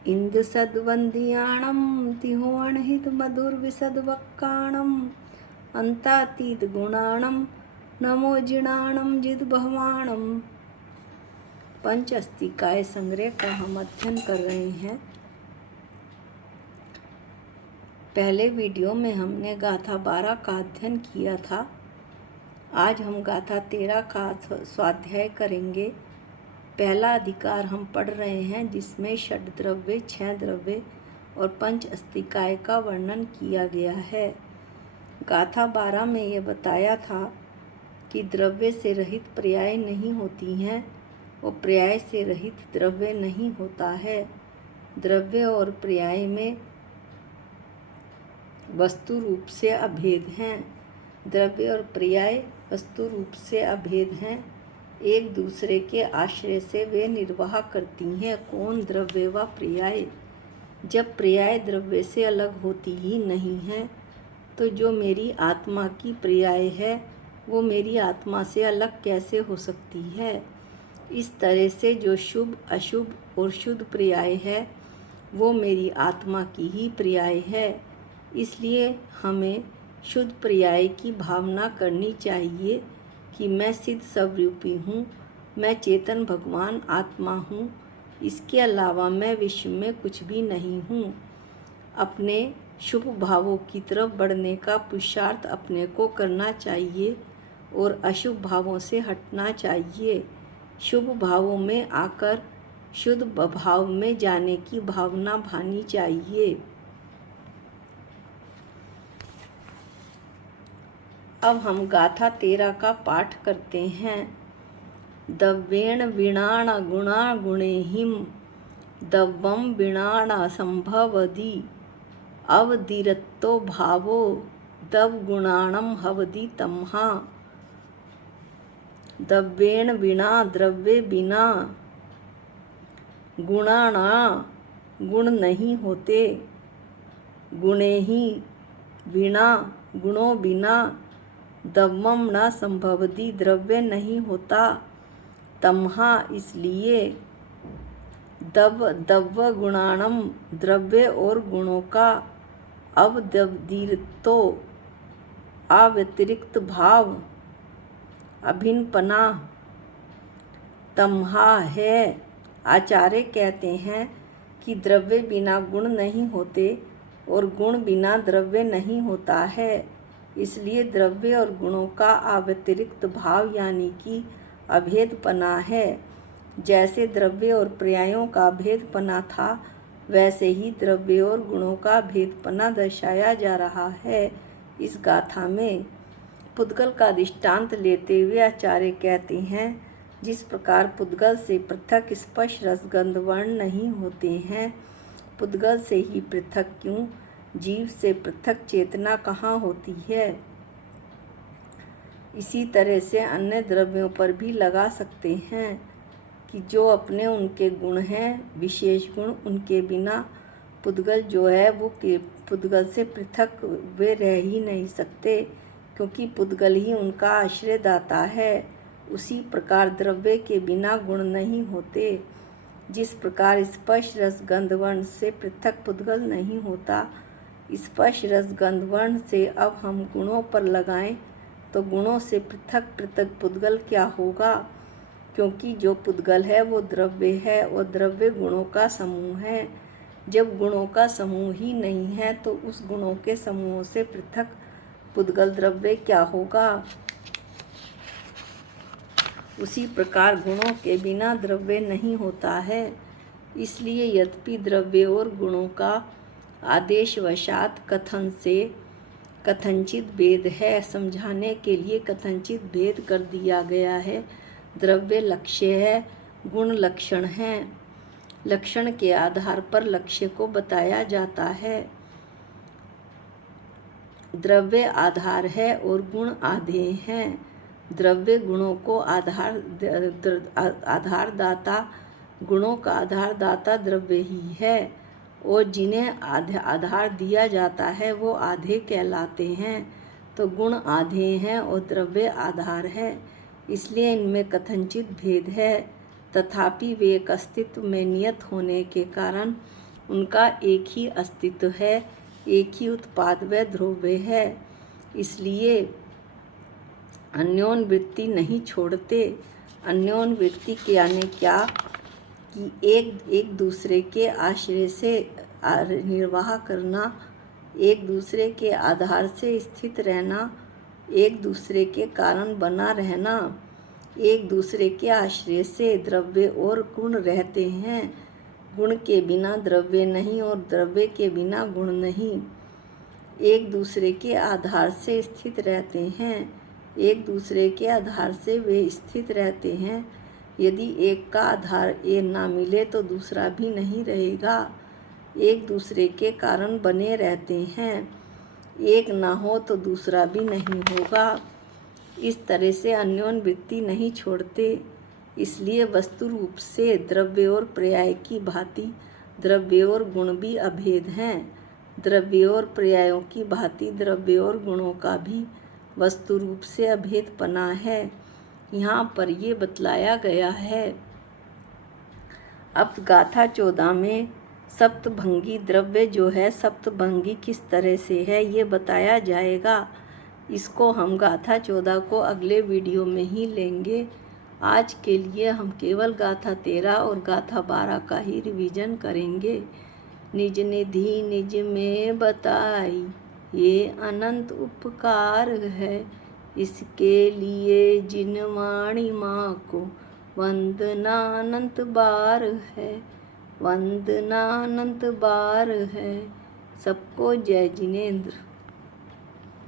इंद सद्वंदियाणम तिहोणहित मधुर विसद्वक्काणम अंतातीत गुणाणम नमो जिणाणम जिद भवाणम। पंच अस्तिकाय संग्रह का हम अध्ययन कर रहे हैं। पहले वीडियो में हमने गाथा 12 का अध्ययन किया था। आज हम गाथा 13 का स्वाध्याय करेंगे। पहला अधिकार हम पढ़ रहे हैं जिसमें षड द्रव्य, 6 द्रव्य और पंच अस्तिकाय का वर्णन किया गया है। गाथा 12 में यह बताया था कि द्रव्य से रहित पर्याय नहीं होती हैं और पर्याय से रहित द्रव्य नहीं होता है। द्रव्य और पर्याय में वस्तु रूप से अभेद हैं। द्रव्य और पर्याय वस्तु रूप से अभेद हैं। एक दूसरे के आश्रय से वे निर्वाह करती हैं। कौन? द्रव्य व पर्याय। जब पर्याय द्रव्य से अलग होती ही नहीं है तो जो मेरी आत्मा की पर्याय है वो मेरी आत्मा से अलग कैसे हो सकती है। इस तरह से जो शुभ, अशुभ और शुद्ध पर्याय है वो मेरी आत्मा की ही पर्याय है। इसलिए हमें शुद्ध पर्याय की भावना करनी चाहिए कि मैं सिद्ध स्वरूपी हूँ, मैं चेतन भगवान आत्मा हूँ। इसके अलावा मैं विश्व में कुछ भी नहीं हूँ। अपने शुभ भावों की तरफ बढ़ने का पुरुषार्थ अपने को करना चाहिए और अशुभ भावों से हटना चाहिए। शुभ भावों में आकर शुद्ध भाव में जाने की भावना भानी चाहिए। अब हम गाथा 13 का पाठ करते हैं। दव्येण वीणाण गुणा गुणेहिम दव्वम वीणाण संभवदि अवदिरत्तो भावो दव गुणाणम हवदि तमहा। दव्येण वीणा द्रव्य बिना गुणाणा गुण नहीं होते। गुणे ही वीणा गुणों बिना दव्वम न संभवति द्रव्य नहीं होता। तमहा इसलिए दव्य गुणाणम द्रव्य और गुणों का अवदीर्तो अव्यतिरिक्त भाव अभिन्नपना तमहा है। आचार्य कहते हैं कि द्रव्य बिना गुण नहीं होते और गुण बिना द्रव्य नहीं होता है। इसलिए द्रव्य और गुणों का अव्यतिरिक्त भाव यानी कि अभेदपना है। जैसे द्रव्य और पर्यायों का भेदपना था वैसे ही द्रव्य और गुणों का भेदपना दर्शाया जा रहा है। इस गाथा में पुद्गल का दृष्टांत लेते हुए आचार्य कहते हैं, जिस प्रकार पुद्गल से पृथक स्पर्श रस गंध वर्ण नहीं होते हैं, पुद्गल से ही पृथक क्यों जीव से पृथक चेतना कहाँ होती है। इसी तरह से अन्य द्रव्यों पर भी लगा सकते हैं कि जो अपने उनके गुण हैं, विशेष गुण, उनके बिना पुद्गल जो है वो के पुद्गल से पृथक वे रह ही नहीं सकते, क्योंकि पुद्गल ही उनका आश्रयदाता है। उसी प्रकार द्रव्य के बिना गुण नहीं होते। जिस प्रकार स्पर्श रस गंध वर्ण से पृथक पुद्गल नहीं होता, स्पर्श रस गंध वर्ण से अब हम गुणों पर लगाएं तो गुणों से पृथक पृथक पुद्गल क्या होगा, क्योंकि जो पुद्गल है वो द्रव्य है और द्रव्य गुणों का समूह है। जब गुणों का समूह ही नहीं है तो उस गुणों के समूहों से पृथक पुद्गल द्रव्य क्या होगा। उसी प्रकार गुणों के बिना द्रव्य नहीं होता है। इसलिए यद्यपि द्रव्य और गुणों का आदेशवशात कथन से कथनचित भेद है, समझाने के लिए कथनचित भेद कर दिया गया है। द्रव्य लक्ष्य है, गुण लक्षण है। लक्षण के आधार पर लक्ष्य को बताया जाता है। द्रव्य आधार है और गुण आधेय हैं। द्रव्य गुणों को आधारदाता, गुणों का आधारदाता द्रव्य ही है और जिन्हें आधार दिया जाता है वो आधे कहलाते हैं। तो गुण आधे हैं और द्रव्य आधार है, इसलिए इनमें कथनचित भेद है। तथापि वे एक अस्तित्व में नियत होने के कारण उनका एक ही अस्तित्व है, एक ही उत्पाद व द्रव्य है। इसलिए अन्योन्वृत्ति नहीं छोड़ते। अन्योन्वृत्ति के यानी क्या कि एक दूसरे के आश्रय से निर्वाह करना, एक दूसरे के आधार से स्थित रहना, एक दूसरे के कारण बना रहना। एक दूसरे के आश्रय से द्रव्य और गुण रहते हैं। गुण के बिना द्रव्य नहीं और द्रव्य के बिना गुण नहीं। एक दूसरे के आधार से स्थित रहते हैं, एक दूसरे के आधार से वे स्थित रहते हैं। यदि एक का आधार ये ना मिले तो दूसरा भी नहीं रहेगा। एक दूसरे के कारण बने रहते हैं, एक ना हो तो दूसरा भी नहीं होगा। इस तरह से अन्योन्वृत्ति नहीं छोड़ते। इसलिए वस्तु रूप से द्रव्य और पर्याय की भांति द्रव्य और गुण भी अभेद हैं। द्रव्य और पर्यायों की भांति द्रव्य और गुणों का भी वस्तु रूप से अभेदपना है, यहाँ पर ये बतलाया गया है। अब गाथा 14 में सप्तभंगी द्रव्य जो है सप्तभंगी किस तरह से है ये बताया जाएगा। इसको हम गाथा 14 को अगले वीडियो में ही लेंगे। आज के लिए हम केवल गाथा 13 और गाथा 12 का ही रिवीजन करेंगे। निज निधि निज में बताई ये अनंत उपकार है, इसके लिए जिन वाणी माँ को वंदना अनंत बार है, वंदना अनंत बार है। सबको जय जिनेंद्र।